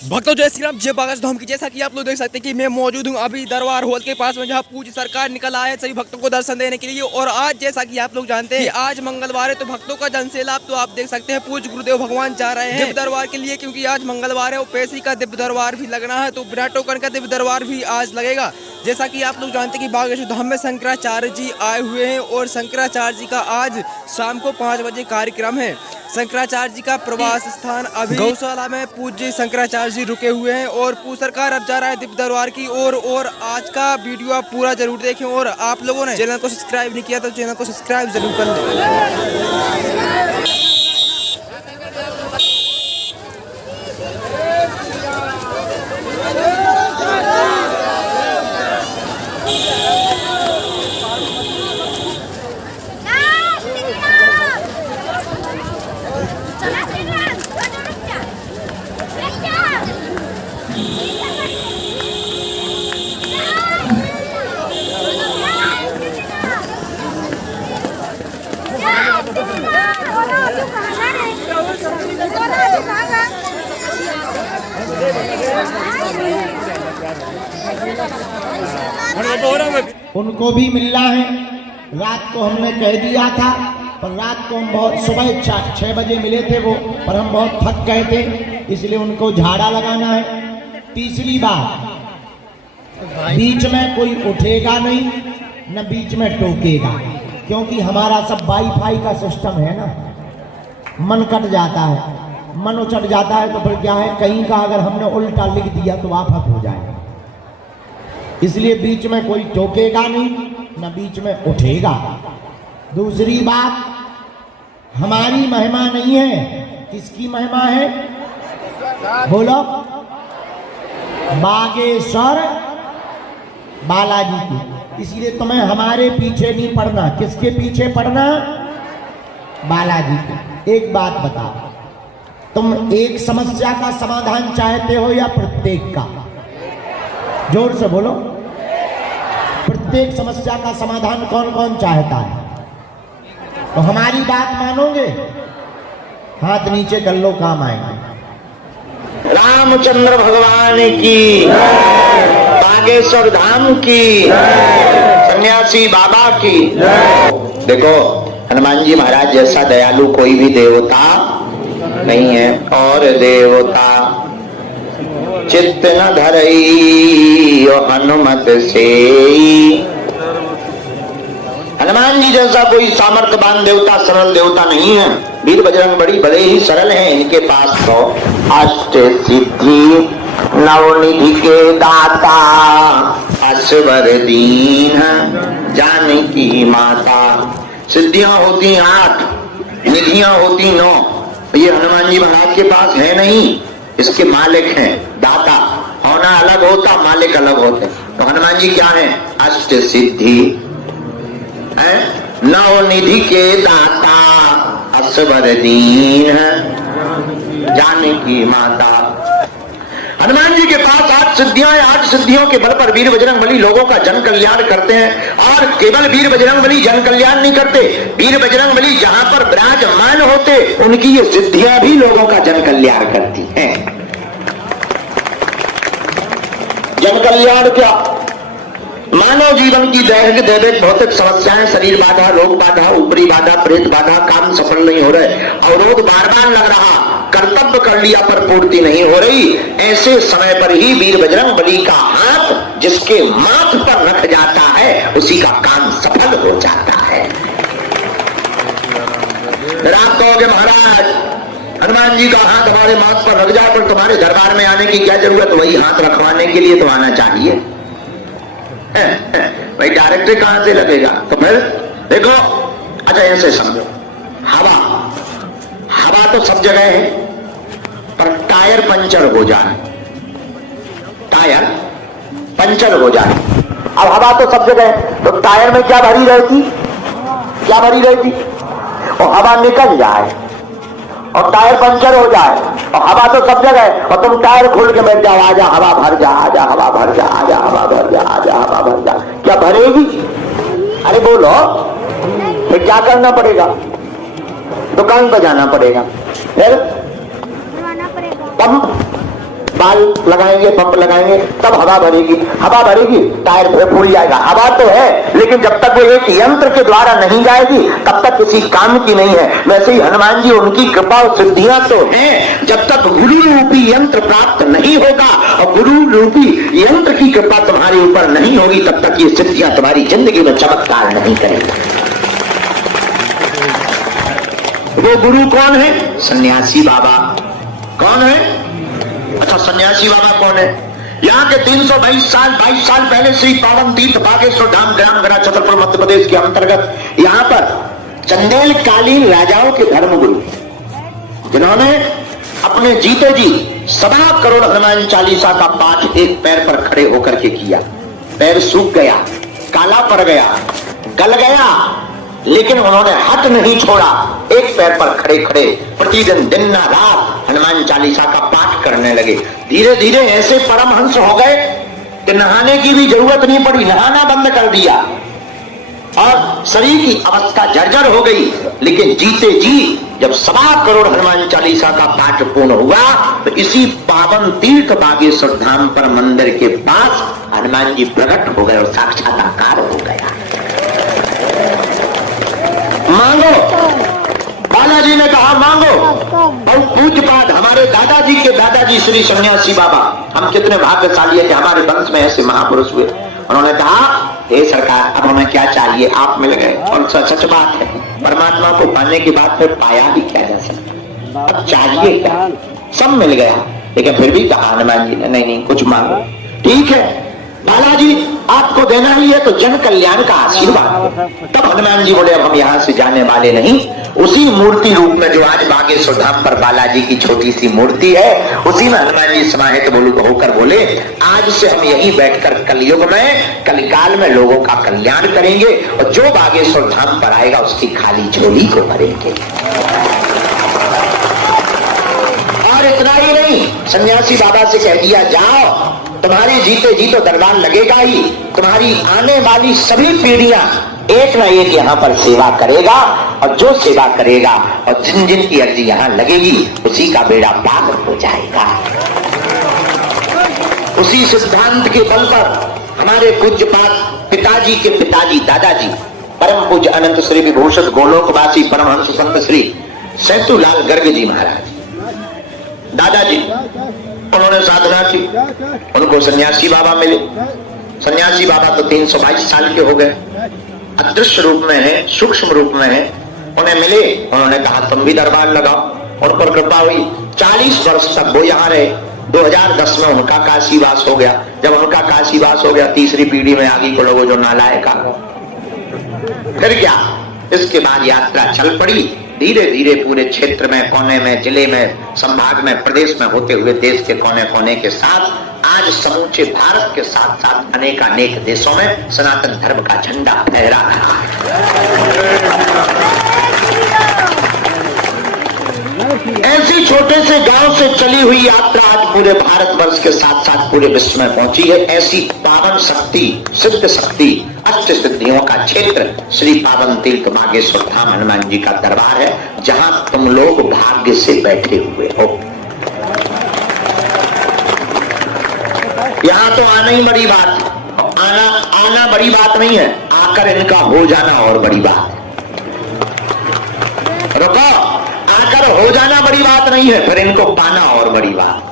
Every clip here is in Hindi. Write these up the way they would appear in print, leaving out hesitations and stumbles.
भक्तों जय श्री राम जय बागस धाम की। जैसा कि आप लोग देख सकते हैं कि मैं मौजूद हूं अभी दरबार हॉल के पास में, जहां पूज्य सरकार निकल आए सभी भक्तों को दर्शन देने के लिए। और आज जैसा कि आप लोग जानते हैं कि आज मंगलवार है, तो भक्तों का जनसैलाब तो आप देख सकते हैं पूज्य गुरुदेव भगवान जा रहे हैं दिव्य दरबार के लिए, क्योंकि आज मंगलवार है और पैसे का दिव्य दरबार भी लगना है, तो बिना टोकन का दिव्य दरबार भी आज लगेगा। जैसा कि आप लोग जानते हैं कि बागेश्वर धाम में शंकराचार्य जी आए हुए हैं और शंकराचार्य जी का आज शाम को 5 बजे कार्यक्रम है। शंकराचार्य जी का प्रवास स्थान अभी गौशाला में पूज्य शंकराचार्य जी रुके हुए हैं और पूज्य सरकार अब जा रहा है दिव्य दरबार की ओर। और आज का वीडियो आप पूरा जरूर देखें, और आप लोगों ने चैनल को सब्सक्राइब नहीं किया तो चैनल को सब्सक्राइब जरूर कर लें। उनको भी मिलना है। रात को हमने कह दिया था, पर रात को हम बहुत सुबह 6 बजे मिले थे वो, पर हम बहुत थक गए थे, इसलिए उनको झाड़ा लगाना है। तीसरी बात, बीच में कोई उठेगा नहीं, न बीच में टोकेगा, क्योंकि हमारा सब वाईफाई का सिस्टम है ना। मन कट जाता है, मन उचट जाता है, तो फिर क्या है, कहीं का अगर हमने उल्टा लिख दिया तो आफत हो जाएगा। इसलिए बीच में कोई टोकेगा नहीं, न बीच में उठेगा। दूसरी बात, हमारी महिमा नहीं है, किसकी महिमा है बोलो? बागेश्वर बालाजी की। इसलिए तुम्हें हमारे पीछे नहीं पड़ना। किसके पीछे पड़ना? बालाजी के। एक बात बताओ, तुम एक समस्या का समाधान चाहते हो या प्रत्येक का? जोर से बोलो। प्रत्येक समस्या का समाधान कौन कौन चाहता है? तो हमारी बात मानोगे? हाथ नीचे कर लो, काम आएंगे। रामचंद्र भगवान की, बागेश्वर धाम की, सन्यासी बाबा की। देखो, हनुमान जी महाराज जैसा दयालु कोई भी देवता नहीं है। और देवता चित्त न धरई हनुमत से। हनुमान जी जैसा कोई सामर्थ्यवान देवता, सरल देवता नहीं है। वीर बजरंग बड़ी बड़े ही सरल हैं। इनके पास तो अष्ट सिद्धि नवनिधि के दाता, असवर दीन जानकी माता। सिद्धियां होती 8, निधियां होती 9। ये हनुमान जी महाराज के पास है नहीं, इसके मालिक हैं, दाता। होना अलग होता, मालिक अलग होते। तो हनुमान जी क्या है? अष्ट सिद्धि है, नवनिधि के दाता, असवर दीन जानकी माता। हनुमान जी के पास 8 सिद्धियां हैं। 8 सिद्धियों के बल पर वीर बजरंगबली लोगों का जन कल्याण करते हैं। और केवल वीर बजरंगबली जन कल्याण नहीं करते, वीर बजरंगबली जहां पर विराजमान होते, उनकी ये सिद्धियां भी लोगों का जन कल्याण करती हैं। जन कल्याण क्या? मानव जीवन की दैहिक दैविक भौतिक समस्याएं, शरीर बाधा, रोग बाधा, ऊपरी बाधा, प्रेत बाधा, काम सफल नहीं हो रहे, अवरोध बार बार लग रहा, कर्तव्य कर लिया पर पूर्ति नहीं हो रही। ऐसे समय पर ही वीर बजरंगबली का हाथ जिसके माथ पर रख जाता है, उसी का काम सफल हो जाता है। आप कहोगे महाराज हनुमान जी का हाथ हमारे माथ पर रख जाए, पर तुम्हारे दरबार में आने की क्या जरूरत? वही हाथ रखवाने के लिए तो आना चाहिए। भाई डायरेक्टली कहां से लगेगा? तो फिर देखो, अच्छा ऐसे समझो, हवा तो सब जगह है, पर टायर पंचर हो जाए, टायर पंचर हो जाए। अब हवा तो सब जगह है, तो टायर में क्या भरी रहती? क्या भरी रहती? और हवा निकल जाए और टायर पंचर हो जाए, और हवा तो सब जगह है, और तुम टायर खोल के बैठ जाओ, आजा हवा भर जा, आजा हवा भर जा, आजा हवा भर जा, आजा हवा भर जा। क्या भरेगी? अरे बोलो, फिर क्या करना पड़ेगा? दुकान पर जाना पड़ेगा, फिर पंप बाल लगाएंगे, पंप लगाएंगे, तब हवा भरेगी। हवा भरेगी, टायर फूल जाएगा। हवा तो है, लेकिन जब तक वो एक यंत्र के द्वारा नहीं जाएगी तब तक किसी काम की नहीं है। वैसे ही हनुमान जी, उनकी कृपा और सिद्धियां तो हैं, जब तक गुरु रूपी यंत्र प्राप्त नहीं होगा और गुरु रूपी यंत्र की कृपा तुम्हारे ऊपर नहीं होगी, तब तक ये सिद्धियां तुम्हारी जिंदगी में चमत्कार नहीं करेंगी। वो गुरु कौन है? सन्यासी बाबा। कौन है? अच्छा, सन्यासी बाबा कौन है? यहाँ के 22 साल पहले श्री पावन तीर्थ बागेश्वर धाम ग्राम गरा छतरपुर मध्य प्रदेश के अंतर्गत यहाँ पर चंदेल कालीन राजाओं के धर्मगुरु, जिन्होंने अपने जीते जी 1.25 करोड़ हनुमान चालीसा का पाठ एक पैर पर खड़े होकर के किया। पैर सूख गया, काला पड़ गया, गल गया, लेकिन उन्होंने हट नहीं छोड़ा। एक पैर पर खड़े खड़े प्रतिदिन दिन ना रात हनुमान चालीसा का पाठ करने लगे। धीरे धीरे ऐसे परमहंस हो गए कि नहाने की भी जरूरत नहीं पड़ी, नहाना बंद कर दिया और शरीर की अवस्था जर्जर हो गई। लेकिन जीते जी जब 1.25 करोड़ हनुमान चालीसा का पाठ पूर्ण हुआ तो इसी पावन तीर्थ बागेश्वर धाम पर मंदिर के पास हनुमान जी प्रकट हो गए और साक्षात्कार हो गया। मांगो, बालाजी ने कहा मांगो। और पूज्यपाद हमारे दादाजी के दादाजी श्री सन्यासी बाबा, हम कितने भाग्यशाली है कि हमारे वंश में ऐसे महापुरुष हुए। उन्होंने कहा, हे सरकार, अब हमें क्या चाहिए? आप मिल गए। और सच बात है, परमात्मा को पाने के बाद फिर पाया भी क्या जा सकता? अब चाहिए क्या? सब मिल गया। लेकिन फिर भी कहा हनुमान जी ने, नहीं कुछ मांगो। ठीक है बालाजी, आपको देना ही है तो जन कल्याण का आशीर्वाद। तब हनुमान जी बोले, अब हम यहाँ से जाने वाले नहीं। उसी मूर्ति रूप में जो आज बागेश्वर धाम पर बालाजी की छोटी सी मूर्ति है, उसी में हनुमान जी समाहित होकर बोले, आज से हम यहीं बैठकर कलयुग में, कलिकाल में लोगों का कल्याण करेंगे और जो बागेश्वर धाम पर आएगा उसकी खाली झोली को भरेंगे। और इतना ही नहीं, सन्यासी बाबा से कह दिया, जाओ, तुम्हारे जीते जी तो दरबार लगेगा ही, तुम्हारी आने वाली सभी पीढ़ियां एक ना एक यहाँ पर सेवा करेगा और जो सेवा करेगा और जिन जिन की अर्जी यहाँ लगेगी उसी का बेड़ा पार हो जाएगा। उसी सिद्धांत के बल पर हमारे पूज्यपाद पिताजी के पिताजी दादाजी परम पूज्य अनंत श्री विभूषित गोलोकवासी परमहंस संत श्री सेतुलाल गर्ग जी महाराज, दादाजी, उन्होंने साधना की, उनको सन्यासी बाबा मिले। सन्यासी बाबा तो 322 साल के हो गए, अदृश्य रूप में है, सूक्ष्म रूप में है। उन्हें मिले, उन्होंने कहा तुम भी दरबार लगाओ। उन पर कृपा हुई, 40 वर्ष तक वो यहाँ रहे। 2010 में उनका काशीवास हो गया। जब उनका काशीवास हो गया, तीसरी पीढ़ी में आगे को लोगों जो नालायक आ गए। फिर क्या, इसके बाद यात्रा चल पड़ी। धीरे धीरे पूरे क्षेत्र में, कोने में, जिले में, संभाग में, प्रदेश में होते हुए देश के कोने कोने के साथ आज समूचे भारत के साथ साथ अनेक देशों में सनातन धर्म का झंडा फहरा रहा है। ऐसी छोटे से गांव से चली हुई यात्रा आज पूरे भारतवर्ष के साथ साथ पूरे विश्व में पहुंची है। ऐसी पावन शक्ति, सिद्ध शक्ति, अष्ट सिद्धियों का क्षेत्र श्री पावन तीर्थ बागेश्वर धाम हनुमान जी का दरबार है, जहां तुम लोग भाग्य से बैठे हुए हो। यहाँ तो आना ही बड़ी बात, आना बड़ी बात नहीं है, आकर इनका हो जाना और बड़ी बात। रुको, आकर हो जाना बड़ी बात नहीं है, फिर इनको पाना और बड़ी बात।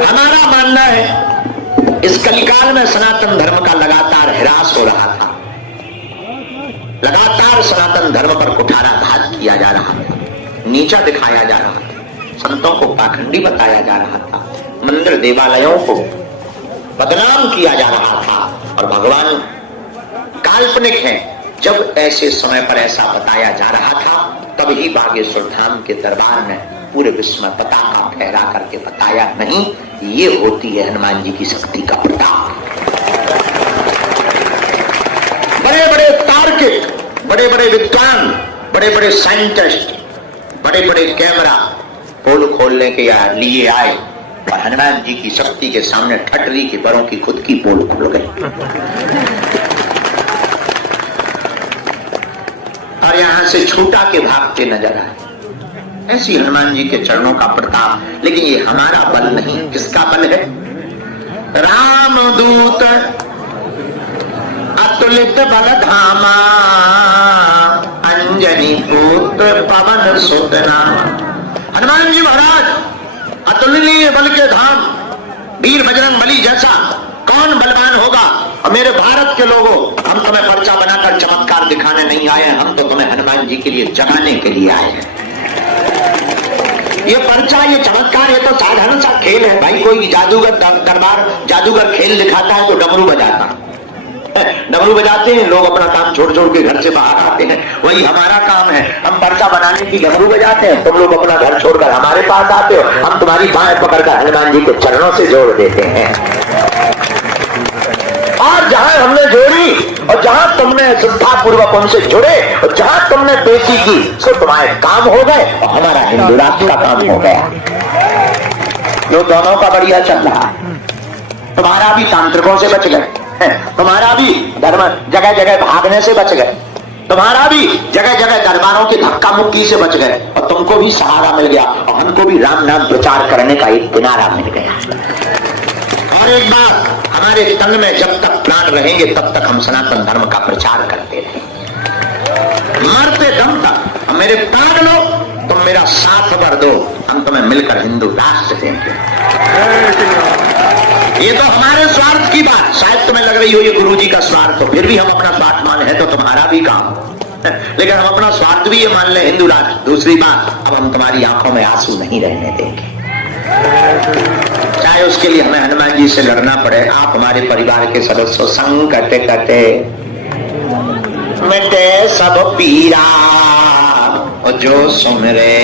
हमारा मानना है इस कलिकाल में सनातन धर्म का लगातार ह्रास हो रहा था, लगातार सनातन धर्म पर कुठाराघात किया जा रहा था, नीचा दिखाया जा रहा था, संतों को पाखंडी बताया जा रहा था, मंदिर देवालयों को बदनाम किया जा रहा था और भगवान काल्पनिक है। जब ऐसे समय पर ऐसा बताया जा रहा था, तब ही बागेश्वर धाम के दरबार में पूरे विश्व में पताका फहरा करके बताया, नहीं, ये होती है हनुमान जी की शक्ति का प्रताप। बड़े बड़े तार्किक, बड़े बड़े विद्वान, बड़े बड़े साइंटिस्ट, बड़े बड़े कैमरा पोल खोलने के लिए आए और हनुमान जी की शक्ति के सामने ठटरी के बरों की खुद की पोल खुल गई और यहां से छूटा के भागते नजर आए। ऐसी हनुमान जी के चरणों का प्रताप। लेकिन ये हमारा बल नहीं, किसका बल है? रामदूत अतुलित बल धामा, अंजनी पुत्र पवन सुत नामा। हनुमान जी महाराज अतुलनीय बल के धाम, वीर बजरंग बली जैसा कौन बलवान होगा? और मेरे भारत के लोगों, हम तुम्हें पर्चा बनाकर चमत्कार दिखाने नहीं आए, हम तो तुम्हें हनुमान जी के लिए जगाने के लिए आए हैं। ये पर्चा, ये चमत्कार, ये तो साधारण सा खेल है भाई। कोई जादूगर दरबार जादूगर खेल दिखाता है तो डमरू बजाता है, डमरू बजाते हैं लोग, अपना काम छोड़ छोड़ के घर से बाहर आते हैं। वही हमारा काम है, हम पर्चा बनाने की डमरू बजाते हैं, तुम लोग अपना घर छोड़कर हमारे पास आते हो, हम तुम्हारी बाहें पकड़कर हनुमान जी के चरणों से जोड़ देते हैं। और जहां हमने जोड़ी और जहां तुमने श्रद्धापूर्वक उनसे जुड़े और जहां तुमने बेटी की, सो तुम्हारे काम हो गए और हमारा हिंदू राष्ट्र का काम हो गया। जो दोनों का बढ़िया चल रहा है। तुम्हारा भी तांत्रिकों से बच गए, तुम्हारा भी धर्म जगह जगह भागने से बच गए, तुम्हारा भी जगह जगह दरबारों की धक्का मुक्की से बच गए, और तुमको भी सहारा मिल गया और हमको भी राम नाम प्रचार करने का एक किनारा मिल गया। और एक बात, हमारे तन में जब तक प्राण रहेंगे तब तक हम सनातन धर्म का प्रचार करते रहेंगे, मरते दम तक। मेरे प्राण लो, तुम मेरा साथ भर दो, हम तुम्हें मिलकर हिंदू राष्ट्र देंगे। ये तो हमारे स्वार्थ की बात, शायद तुम्हें लग रही हो ये गुरुजी का स्वार्थ, तो फिर भी हम अपना स्वार्थ मान है तो तुम्हारा भी काम, लेकिन हम अपना स्वार्थ भी ये मान ले हिंदू राष्ट्र। दूसरी बात, अब हम तुम्हारी आंखों में आंसू नहीं रहने देंगे, चाहे उसके लिए हमें हनुमान जी से लड़ना पड़े। आप हमारे परिवार के सदस्यों, संकट कटे मिटे सब पीरा, और जो सुमरे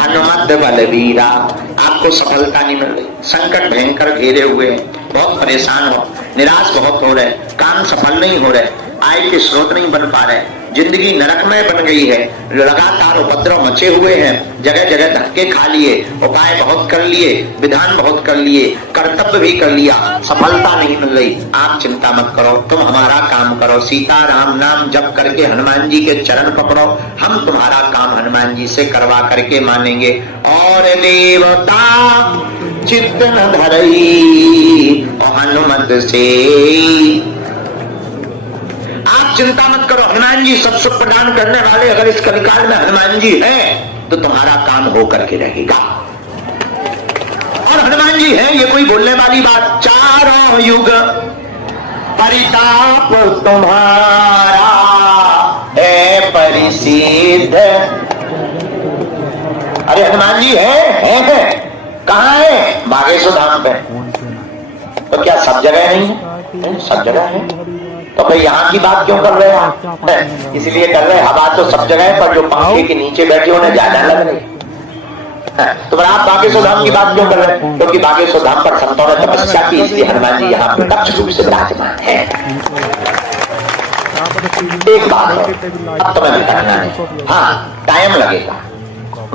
हनुमत बलवीरा। आपको सफलता नहीं मिल रही, संकट भयंकर घेरे हुए, बहुत परेशान हो, निराश बहुत हो रहे, काम सफल नहीं हो रहे, आय के स्रोत नहीं बन पा रहे, जिंदगी नरकमय बन गई है, लगातार उपद्रव मचे हुए हैं, जगह जगह धक्के खा लिए, उपाय बहुत कर लिए, विधान बहुत कर लिए, कर्तव्य भी कर लिया, सफलता नहीं मिल रही। आप चिंता मत करो, तुम हमारा काम करो, सीता राम नाम जप करके हनुमान जी के चरण पकड़ो, हम तुम्हारा काम हनुमान जी से करवा करके मानेंगे। और देवता चित्त न धरई और हनुमत से। आप चिंता मत करो, हनुमान जी सब सुख प्रदान करने वाले, अगर इस कलिकाल में हनुमान जी है तो तुम्हारा काम हो करके रहेगा। और हनुमान जी है, ये कोई बोलने वाली बात, चारों युग परिताप तुम्हारा है परिसिद्ध। अरे हनुमान जी है कहाँ है? बागेश्वर धाम पे। तो क्या सब जगह नहीं है? सब जगह है। तो भाई यहाँ की बात क्यों कर रहे हैं? इसलिए कर रहे हैं, हवा तो सब जगह है, पर जो पंखे के नीचे बैठे उन्हें ज्यादा लग रही है। तो आप बागेश्वर धाम की बात क्यों कर रहे हैं? क्योंकि बागेश्वर धाम पर संतों ने तपस्या की, इसलिए हनुमान जी यहाँ प्रत्यक्ष रूप से विराजमान है। एक बात है, अब तुम्हें भटकना है, हाँ टाइम लगेगा,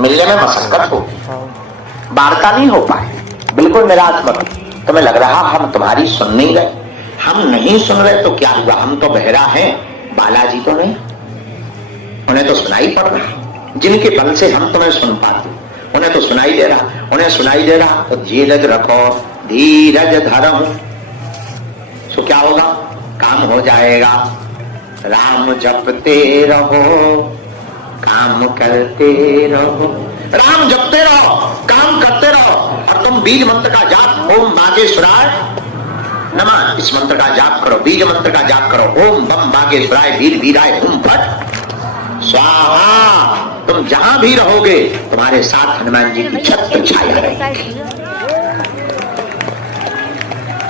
मिलने में मशक्कत होगी, वार्ता नहीं हो पाए, बिल्कुल निराश मत। तुम्हें लग रहा हम तुम्हारी सुन नहीं रहे, हम नहीं सुन रहे तो क्या हुआ? हम तो बहरा हैं, बालाजी तो नहीं, उन्हें तो सुनाई पड़ रहा। जिनके बल से हम तुम्हें सुन पाते उन्हें तो सुनाई दे रहा, उन्हें सुनाई दे रहा। तो धीरज रखो, धीरज धरो, सो क्या होगा? काम हो जाएगा। राम जपते रहो, काम करते रहो, राम जपते रहो, काम करते रहो। और तुम बीज मंत्र का जाप, ओम बागेश्वराय नमः, इस मंत्र का जाप करो, बीज मंत्र का जाप करो, ओम बम बागेश्वराय वीर वीराय हुम फट स्वाहा। तुम जहां भी रहोगे तुम्हारे साथ हनुमान जी की छत्र छाया रहेगी।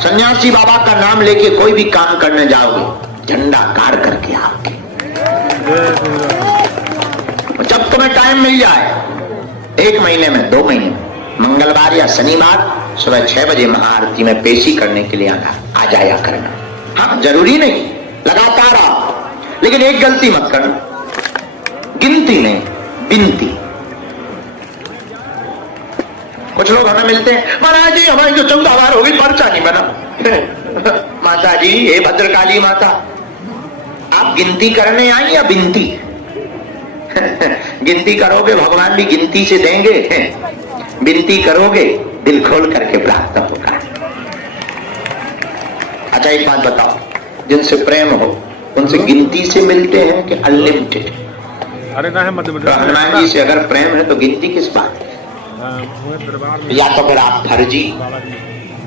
सन्यासी बाबा का नाम लेके कोई भी काम करने जाओगे, झंडा गाड़ करके आओगे। जब तुम्हें टाइम मिल जाए, 1 महीने में, 2 महीने में, मंगलवार या शनिवार सुबह 6 बजे महाआरती में पेशी करने के लिए आ जाया करना। हाँ जरूरी नहीं लगातार आओ, लेकिन एक गलती मत करना, गिनती नहीं, बिनती। कुछ लोग हमें मिलते हैं, महाराज जी हमारी जो चंदावार होगी पर्चा नहीं बना। माता जी, हे भद्रकाली माता, आप गिनती करने आई या बिनती? गिनती करोगे भगवान भी गिनती से देंगे, विनती करोगे दिल खोल करके प्राप्त होगा। अच्छा एक बात बताओ, जिनसे प्रेम हो उनसे गिनती से मिलते हैं कि अनलिमिटेड? अरे ना है तो हनुमान जी से अगर प्रेम है तो गिनती किस बात की? या तो फिर आप फर्जी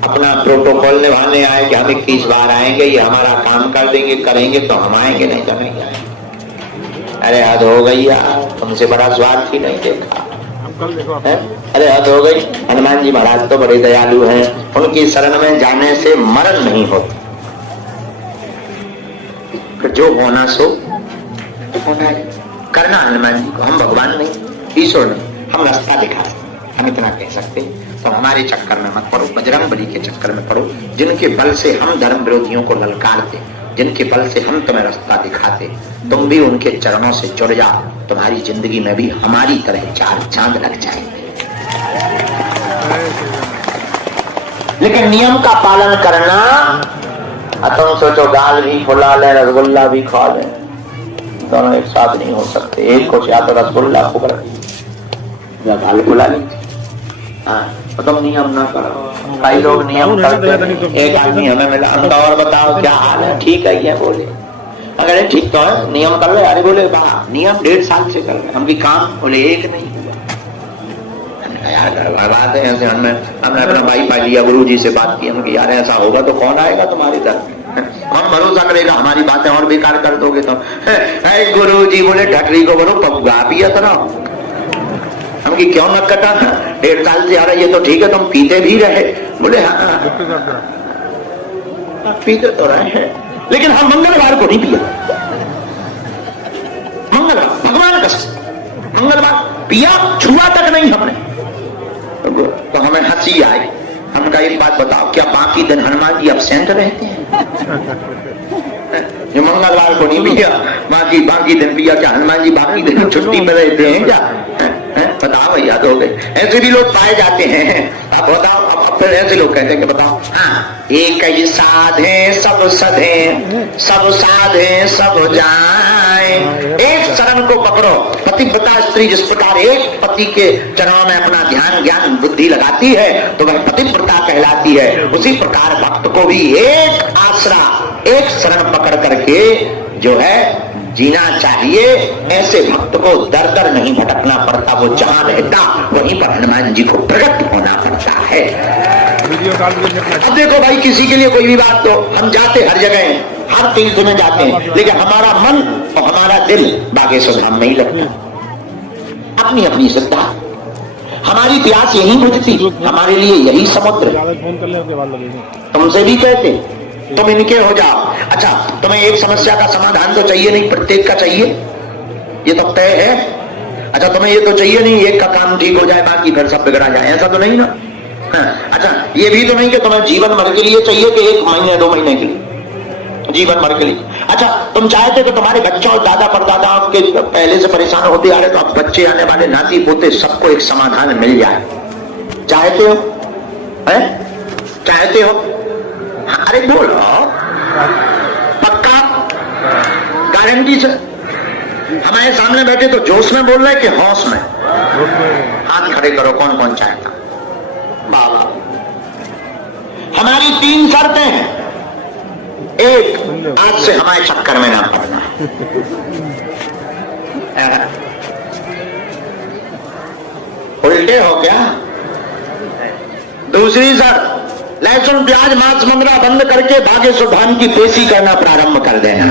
अपना प्रोटोकॉल निभाने आए कि हम 21 बार आएंगे, ये हमारा काम कर देंगे, करेंगे तो हम आएंगे, नहीं तो नहीं आएंगे। अरे हद हो गई यार, तुमसे बड़ा स्वार्थी नहीं देखा है? अरे हद हो गई। हनुमान जी महाराज तो बड़े दयालु हैं, उनकी शरण में जाने से मरण नहीं होता। फिर जो होना सो होना है, करना हनुमान जी को। हम भगवान नहीं, ईश्वर नहीं, हम रास्ता दिखा सकते, हम इतना कह सकते। तो हमारे चक्कर में मत पड़ो, बजरंग बली के चक्कर में पड़ो, जिनके बल से हम धर्म विरोधियों को ललकारते, जिनके बल से हम तुम्हें रास्ता दिखाते। तुम भी उनके चरणों से जुड़ जाओ, तुम्हारी जिंदगी में भी हमारी तरह 4 चांद लग जाएंगे। लेकिन नियम का पालन करना, तुम सोचो गाल भी फुला ले रसगुल्ला भी खा ले, दोनों एक साथ नहीं हो सकते। एक को या तो रसगुल्ला फुकड़ या गाल फुला लीजिए। तो तुम नियम ना करो। कई लोग नियम करते हैं। एक आदमी हमें मिला, हमका और बताओ क्या हाल है, ठीक है क्या? बोले अगर ठीक तो है, नियम कर रहे। अरे बोले वाह, नियम 1.5 साल से कर रहे, हम भी काम बोले एक नहीं हुआ। यार बात है ऐसे, हमने अपना भाई पा लिया, गुरु जी से बात की, हम यार ऐसा होगा तो कौन आएगा तुम्हारी तरफ, कौन भरोसा करेगा, हमारी बातें और बेकार कर दोगे तो। गुरु जी बोले ढटरी को बोलो पगुआ पिया तो ना, हम की क्यों मत कटा? 1.5 साल से आ रहा, ये तो ठीक है, तुम पीते भी रहे। बोले हाँ पीते तो रहे हैं, लेकिन हम मंगलवार को नहीं पिया। मंगलवार भगवान कसम, मंगलवार पिया, छुआ तक नहीं हमने। तो हमें हंसी आई। हमका एक बात बताओ, क्या बाकी दिन हनुमान जी अब्सेंट रहते हैं? जो मंगलवार को नहीं पिया, बाकी दिन पिया, क्या हनुमान जी बाकी दिन छुट्टी में रहते हैं क्या? बताओ भैया, तो ऐसे भी लोग पाए जाते हैं। आप बताओ, अब फिर ऐसे लोग कहते हैं कि बताओ, हाँ एक ही साधे सब सधे, सब साधे सब जाए। एक शरण को पकड़ो। पतिव्रता स्त्री जिस प्रकार एक पति के चरणों में अपना ध्यान ज्ञान बुद्धि लगाती है तो वह पतिव्रता कहलाती है। उसी प्रकार भक्त को भी एक आसरा, एक शरण पकड़ करके जो है जीना चाहिए। ऐसे भक्त को दर दर नहीं भटकना पड़ता, वो जहां रहता वहीं पर हनुमान जी को प्रकट होना पड़ता है। अब देखो भाई, किसी के लिए कोई भी बात, तो हम जाते हर जगह, हर तीर्थ में जाते हैं, लेकिन हमारा मन और हमारा दिल बागेश्वर धाम में ही लगता। अपनी अपनी श्रद्धा, हमारी प्यास यही बुझती, हमारे लिए यही समुद्र। तुमसे भी कहते तुम इनके हो जाओ। अच्छा, तुम्हें एक समस्या का समाधान तो चाहिए नहीं, प्रत्येक का चाहिए, ये तो तय है। अच्छा, तुम्हें ये तो चाहिए नहीं एक का काम ठीक हो जाए बाकी घर सब बिगड़ा जाए, ऐसा तो नहीं ना। हाँ, अच्छा, ये भी तो नहीं कि तुम्हें जीवन भर के लिए चाहिए कि 1 महीने 2 महीने के लिए, जीवन भर के लिए। अच्छा, तुम चाहते कि तुम्हारे बच्चों और दादा परदादाओं के पहले से परेशान होते आ रहे, तो अब बच्चे आने वाले नाती पोते सबको एक समाधान मिल जाए, चाहते हो? है? चाहते हो? अरे बोलो पक्का, गारंटी से। हमारे सामने बैठे तो जोश में बोल रहे कि होश में? हाथ खड़े करो, कौन कौन चाहता? बाबा, हमारी 3 शर्तें हैं। एक, आज से हमारे चक्कर में ना पड़ना। उल्टे हो क्या? दूसरी शर्त, लहसुन प्याज मांस मंगरा बंद करके बागेश्वर धाम की पेशी करना प्रारंभ कर देना।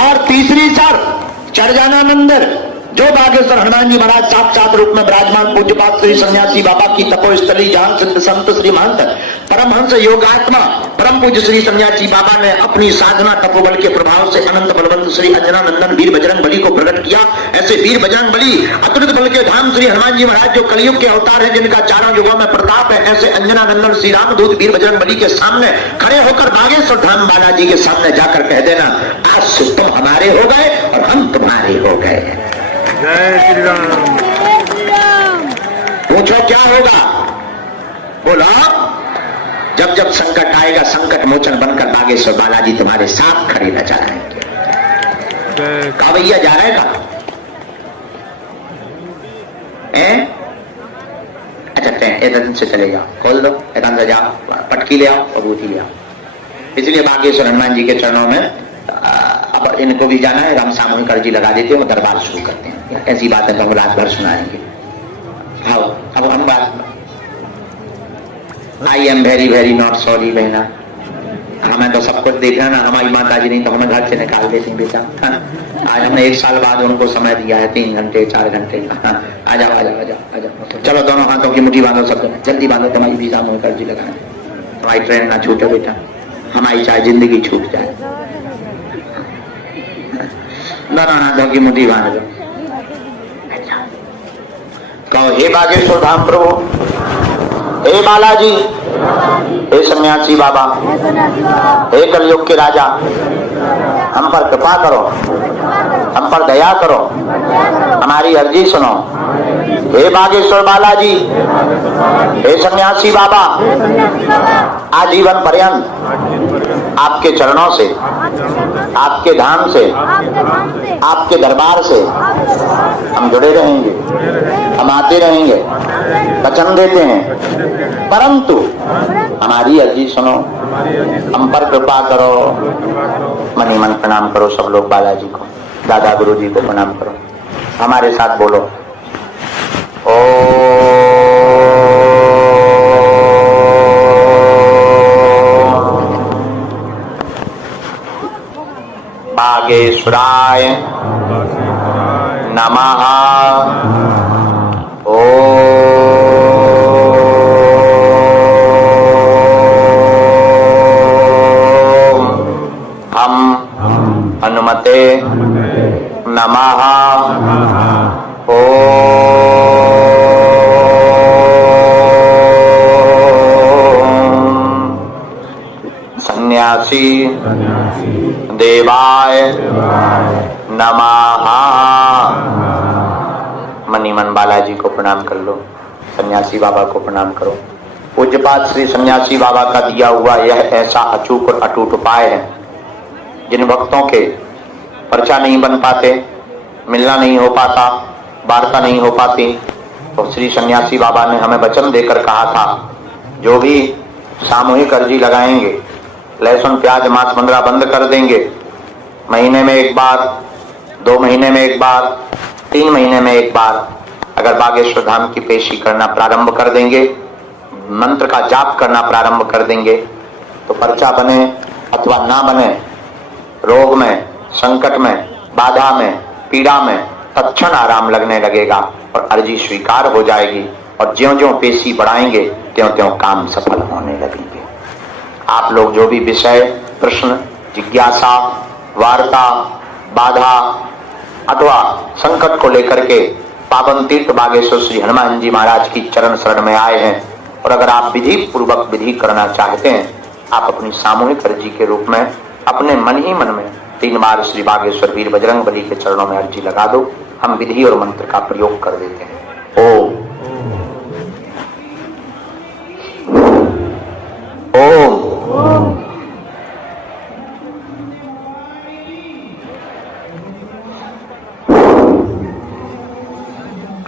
और तीसरी शर्त, चढ़ जाना मंदिर। जो बागेश्वर हनुमान जी महाराज साक्षात रूप में विराजमान पूज्यपाद श्री सन्यासी बाबा की तपोस्थली, जहां सिद्ध संत श्री महंत परमहंस योगात्मा परम पूज्य श्री सन्यासी बाबा ने अपनी साधना तपोबल के प्रभाव से अनंत बलवंत श्री अंजना नंदन वीर बजरंग बली को प्रकट किया। ऐसे वीर बजरंग बली अतुलित बल के धाम श्री हनुमान जी महाराज जो कलयुग के अवतार है, जिनका चारों युगों में प्रताप है, ऐसे अंजना नंदन श्री रामदूत वीर बजरंग बली के सामने खड़े होकर बागेश्वर धाम बालाजी के सामने जाकर कह देना, आज से तुम हमारे हो गए और हम तुम्हारे हो गए। जय श्री राम। पूछो क्या होगा? बोला, जब जब संकट आएगा संकट मोचन बनकर बागेश्वर बालाजी तुम्हारे साथ खड़े नजर आएंगे। कहा भैया जा रहे का? हैं? अच्छा इधर से चले जाओ, खोल दो, इधर से जाओ, पटकी ले आओ, बबूती ले आओ। इसलिए बागेश्वर हनुमान जी के चरणों में अब इनको भी जाना है, हम सामूहिक अर्जी लगा देते हैं, दरबार शुरू करते हैं। ऐसी बातें तो हम रात भर सुनाएंगे। हाँ, अब हम बात, I am very very not sorry बहना, हमें तो सब कुछ देखना ना, हमारी माता जी नहीं तो हमें घर से निकाल देती बेटा। आज हमने 1 साल बाद उनको समय दिया है, 3 घंटे 4 घंटे। आ जाओ आ जाओ आ जाओ आ जाओ, चलो दोनों हाथों की मुट्ठी बांधो, सब जल्दी बांधो, तुम्हारी भी सामूहिक अर्जी लगाए, तुम्हारी ट्रेन ना छूटे बेटा, हमारी चाहे जिंदगी छूट जाए। दोनों हाथों की मुट्ठी बांध दो, कहो हे बागेश्वर धाम प्रभु, हे बालाजी, हे सन्यासी बाबा, हे कलयुग के राजा, हम पर कृपा करो, हम पर दया करो, हमारी अर्जी सुनो। हे बागेश्वर बालाजी, हे सन्यासी बाबा, आजीवन पर्यंत आपके चरणों से, आपके धाम से, आपके दरबार से हम जुड़े रहेंगे, हम आते रहेंगे, वचन देते हैं, परंतु हमारी अर्जी सुनो, हम पर कृपा करो। मनी मन प्रणाम करो सब लोग, बालाजी को, दादा गुरु जी को प्रणाम करो, हमारे साथ बोलो ओ बागेश्वराय नमः। हनुमते नमः। ओम सन्यासी देवाय नमः। मनी मन बालाजी को प्रणाम कर लो, सन्यासी बाबा को प्रणाम करो। पूज्यपाद श्री सन्यासी बाबा का दिया हुआ यह ऐसा अचूक और अटूट उपाय है, जिन भक्तों के पर्चा नहीं बन पाते, मिलना नहीं हो पाता, वार्ता नहीं हो पाती, तो श्री सन्यासी बाबा ने हमें वचन देकर कहा था, जो भी सामूहिक अर्जी लगाएंगे, लहसुन प्याज मांस मंद्रा बंद कर देंगे, महीने में 1 बार, 2 महीने में 1 बार, 3 महीने में 1 बार अगर बागेश्वर धाम की पेशी करना प्रारंभ कर देंगे, मंत्र का जाप करना प्रारंभ कर देंगे, तो पर्चा बने अथवा ना बने, रोग में, संकट में, बाधा में, पीड़ा में तत्क्षण आराम लगने लगेगा और अर्जी स्वीकार हो जाएगी, और ज्यों-ज्यों पेशी बढ़ाएंगे त्यों-त्यों काम सफल होने लगेंगे। आप लोग जो भी विषय, प्रश्न, जिज्ञासा, वार्ता, बाधा अथवा संकट को लेकर के पावन तीर्थ बागेश्वर श्री हनुमान जी महाराज की चरण शरण में आए हैं, और अगर आप विधि पूर्वक विधि करना चाहते हैं, आप अपनी सामूहिक अर्जी के रूप में अपने मन ही मन में 3 बार श्री बागेश्वर वीर बजरंग बली के चरणों में अर्जी लगा दो। हम विधि और मंत्र का प्रयोग कर देते हैं। ओम ओम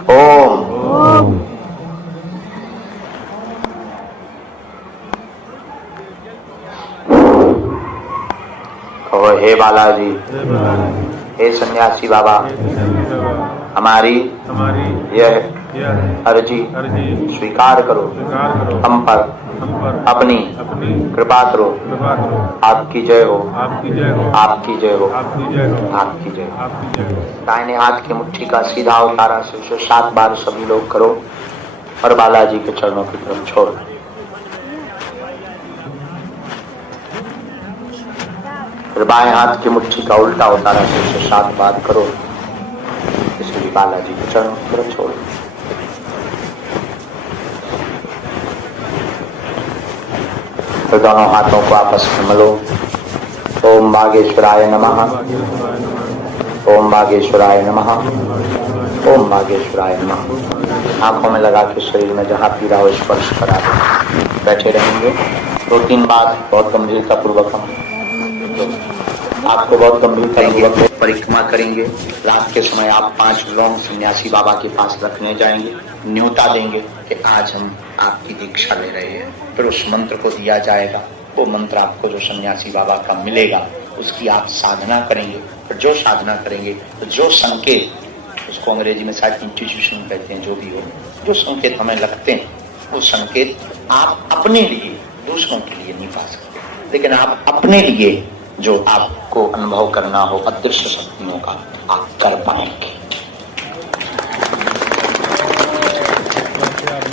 ओम हे बालाजी, हे सन्यासी बाबा, हमारी यह अर्जी स्वीकार करो, हम पर अपनी कृपा करो। आपकी जय हो, आपकी जय हो, आपकी जय हो। दाहिने हाथ की मुट्ठी का सीधा उतारा से 7 बार सभी लोग करो और बालाजी के चरणों की तरफ छोड़। फिर बाएं हाथ की मुट्ठी का उल्टा उतारा से 7 बार करो, इसलिए बालाजी के चरणों की तरफ छोड़। फिर दोनों हाथों को आपस में मिलो। ओम बागेश्वराय नमः, ओम बागेश्वराय नमः, ओम बागेश्वराय नमः। आंखों में लगा के शरीर में जहाँ पीड़ा हो स्पर्श करा दो। बैठे रहेंगे 2-3 बार बहुत गंभीरता पूर्वक हम आपको बहुत गंभीरतापूर्वक परिक्रमा करेंगे। रात के समय आप 5 लौंग सन्यासी बाबा के पास रखने जाएंगे, न्योता देंगे कि आज हम आपकी दीक्षा ले रहे हैं। फिर उस मंत्र को दिया जाएगा, वो मंत्र आपको जो सन्यासी बाबा का मिलेगा उसकी आप साधना करेंगे। फिर जो साधना करेंगे तो जो संकेत, उसको अंग्रेजी में शायद इंट्यूशन कहते हैं, जो भी हो, जो संकेत हमें लगते हैं वो संकेत आप अपने लिए, दूसरों के लिए नहीं पा सकते, लेकिन आप अपने लिए जो आपको अनुभव करना हो अदृश्य शक्तियों का, आप कर पाएंगे।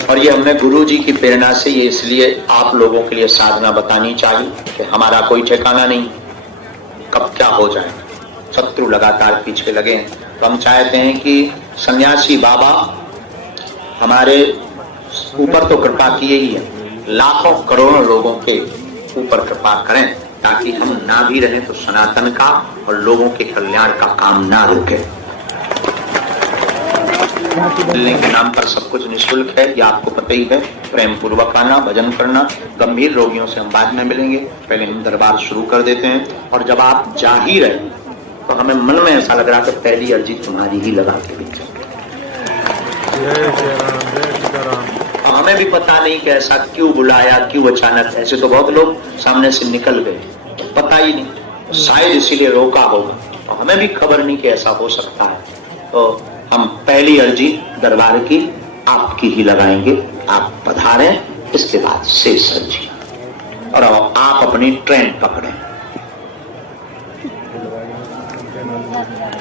और ये हमने गुरु जी की प्रेरणा से, ये इसलिए आप लोगों के लिए साधना बतानी चाहिए कि हमारा कोई ठिकाना नहीं, कब क्या हो जाए, शत्रु लगातार पीछे लगे। तो हम चाहते हैं कि सन्यासी बाबा हमारे ऊपर तो कृपा किए ही है, लाखों करोड़ों लोगों के ऊपर कृपा करें, ताकि हम ना भी रहें तो सनातन का और लोगों के कल्याण का काम ना रुके। मिलने के नाम पर सब कुछ निःशुल्क है, ये आपको पता ही है। प्रेम पूर्वक आना, भजन करना। गंभीर रोगियों से हम बाद में मिलेंगे, पहले हम दरबार शुरू कर देते हैं। और जब आप जा ही रहे तो हमें मन में ऐसा लग रहा कि पहली अर्जी तुम्हारी ही लगा के बीच। तो हमें भी पता नहीं कि ऐसा क्यों बुलाया, क्यों अचानक। ऐसे तो बहुत लोग सामने से निकल गए, तो पता ही नहीं, शायद इसीलिए रोका होगा। तो हमें भी खबर नहीं कि ऐसा हो सकता है। तो हम पहली अर्जी दरबार की आपकी ही लगाएंगे, आप पधारें, इसके बाद शेष अर्जी। और आप अपनी ट्रेन पकड़ें।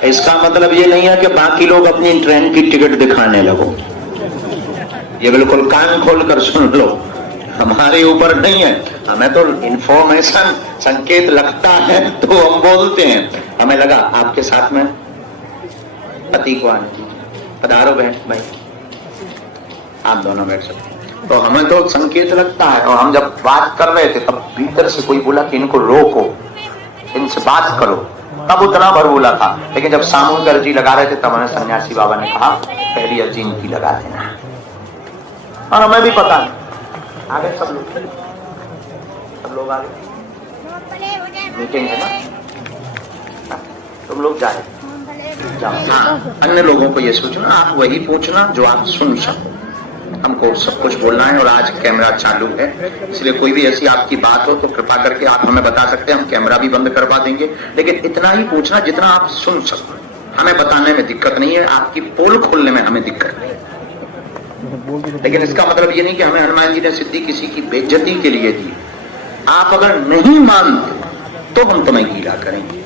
इसका मतलब ये नहीं है कि बाकी लोग अपनी ट्रेन की टिकट दिखाने लगो, ये बिल्कुल कान खोलकर सुन लो, हमारे ऊपर नहीं है। हमें तो इंफॉर्मेशन, संकेत लगता है तो हम बोलते हैं। हमें लगा आपके साथ में पति को आने दीजिए, पधारो बहन भाई, आप दोनों बैठ सकते। तो हमें तो संकेत लगता है। और हम जब बात कर रहे थे तब भीतर से कोई बोला कि इनको रोको, इनसे बात करो, तब उतना भर बोला था। लेकिन जब सामूहिक अर्जी लगा रहे थे तब हमें सन्यासी बाबा ने कहा पहली अर्जी इनकी लगा देना। और हमें भी पता नहीं, आगे सब लोग आगे मीटिंग है ना, तुम लोग जाए जाओ। हाँ, अन्य लोगों को ये सोचना, आप वही पूछना जो आप सुन सको। हमको सब कुछ बोलना है। और आज कैमरा चालू है, इसलिए कोई भी ऐसी आपकी बात हो तो कृपा करके आप हमें बता सकते हैं, हम कैमरा भी बंद करवा देंगे। लेकिन इतना ही पूछना जितना आप सुन सको। हमें बताने में दिक्कत नहीं है, आपकी पोल खोलने में हमें दिक्कत नहीं है। लेकिन इसका मतलब ये नहीं कि हमें हनुमान जी ने सिद्धि किसी की बेइज्जती के लिए दी। आप अगर नहीं मानते तो हम तुम्हें गीला करेंगे।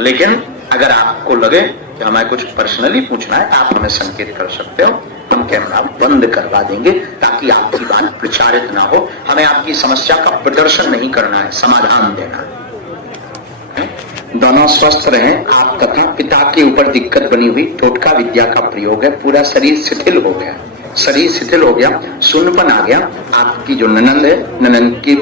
लेकिन अगर आपको लगे कि हमें कुछ पर्सनली पूछना है, आप हमें संकेत कर सकते हो, हम कैमरा बंद करवा देंगे ताकि आपकी बात प्रचारित ना हो। हमें आपकी समस्या का प्रदर्शन नहीं करना है, समाधान देना है। दोनों स्वस्थ रहें आप तथा पिता के ऊपर दिक्कत बनी हुई टोटका विद्या का प्रयोग है। पूरा शरीर शिथिल हो गया, शरीर शिथिल हो गया, सुन्नपन आ गया। आपकी जो ननंद है, ननंद की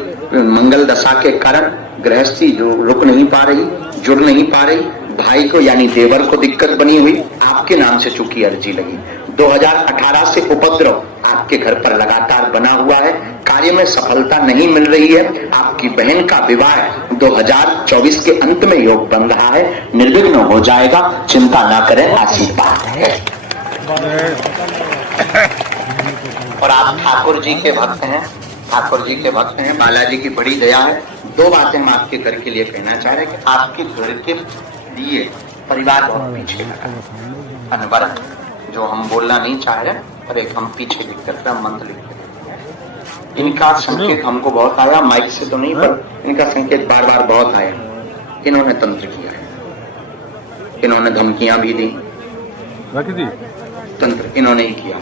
मंगल दशा के कारण गृहस्थी जो रुक नहीं पा रही, जुड़ नहीं पा रही। भाई को यानी देवर को दिक्कत बनी हुई, आपके नाम से चूंकि अर्जी लगी। 2018 से उपद्रव आपके घर पर लगातार बना हुआ है, कार्य में सफलता नहीं मिल रही है। आपकी बहन का विवाह 2024 के अंत में योग बन रहा है, निर्विघ्न हो जाएगा, चिंता ना करें, आशीर्वाद है। और आप ठाकुर जी के भक्त हैं, ठाकुर जी के भक्त हैं, बालाजी की बड़ी दया है। 2 बातें हम आपके घर के लिए कहना चाह रहे हैं कि आपके घर के लिए परिवार बहुत पीछे लगा, अनवरत जो हम बोलना नहीं चाह रहे, और एक हम पीछे लिख करके हम मंत्र लिखते। इनका संकेत हमको बहुत आया, माइक से तो नहीं, पर इनका संकेत बार बार बहुत आया। इन्होंने तंत्र किया है, इन्होंने धमकियां भी दी, तंत्र इन्होंने ही किया,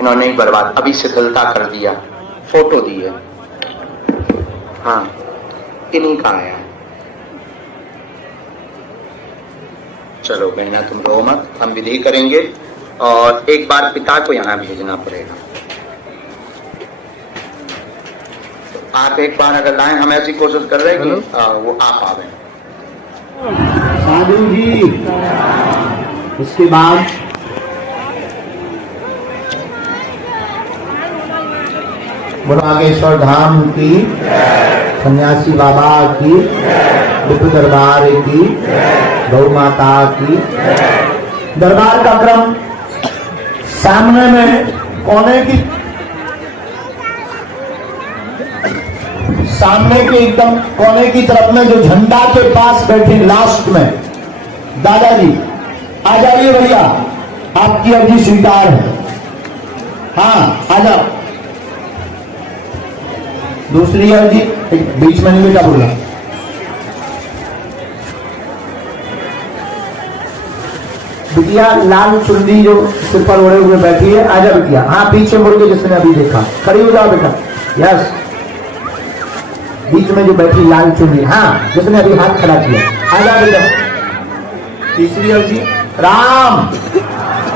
इन्होंने ही बर्बाद, अभी शिथिलता कर दिया, फोटो दी है। हाँ, इन्हीं का आया है। चलो बहना तुम रो मत, हम विधि करेंगे। और एक बार पिता को यहाँ भेजना पड़ेगा। तो आप एक बार अगर लाएं, हम ऐसी कोशिश कर रहे हैं कि वो आप आवे। साधु जी, उसके बाद नागेश्वर धाम की, सन्यासी बाबा की विप्र दरबार की, गौ माता की। दरबार का क्रम सामने में सामने के एकदम कोने की तरफ में जो झंडा के पास बैठे लास्ट में दादाजी, आ जाइए भैया, आपकी अर्जी स्वीकार है। हाँ आ जाओ। दूसरी अर्जी बीच में नहीं बेटा बोला। बिटिया लाल चुन्नी जो सिर पर ओढ़े हुए बैठी है, आजा बिटिया। हाँ पीछे मुड़ के जिसने अभी देखा, खड़ी हो जाओ बेटा। यस, बीच में जो बैठी लाल चुन्नी, हाँ जिसने अभी हाथ खड़ा किया, आजा बेटा। तीसरी अर्जी राम,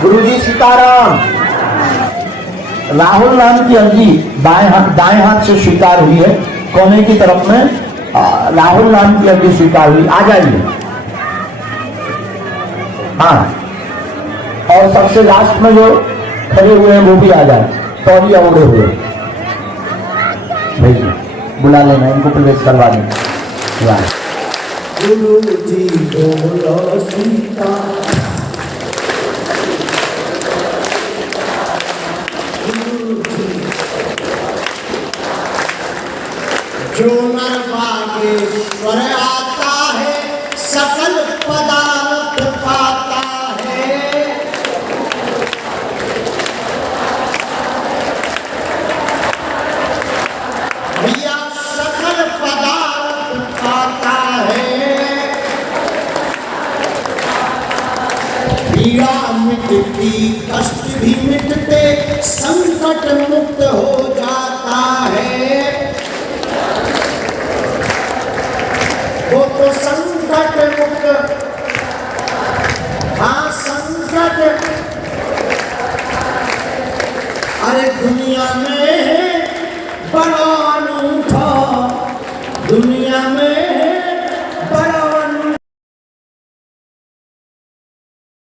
गुरुजी सीताराम। राहुल नाम की अर्जी दाएं हाथ से स्वीकार हुई है, कोने की तरफ में राहुल नाम की अर्जी स्वीकार हुई। आ जाइए। हाँ, और सबसे लास्ट में जो खड़े हुए हैं वो भी आ जाए, तौलिया ओढ़े हुए। भैया बुला लेना, इनको प्रवेश करवा देना। गुरु जी बोलो सीता, जो नर बागेश्वर आता है सकल पदार्थ पाता है। भैया सकल पदार्थ पाता है। पीड़ा मिटती, कष्ट भी मिटते, संकट मुक्त हो जाता है। वो तो संकट मुक्त, हाँ संकट। अरे दुनिया में बड़ा अनूठा, दुनिया में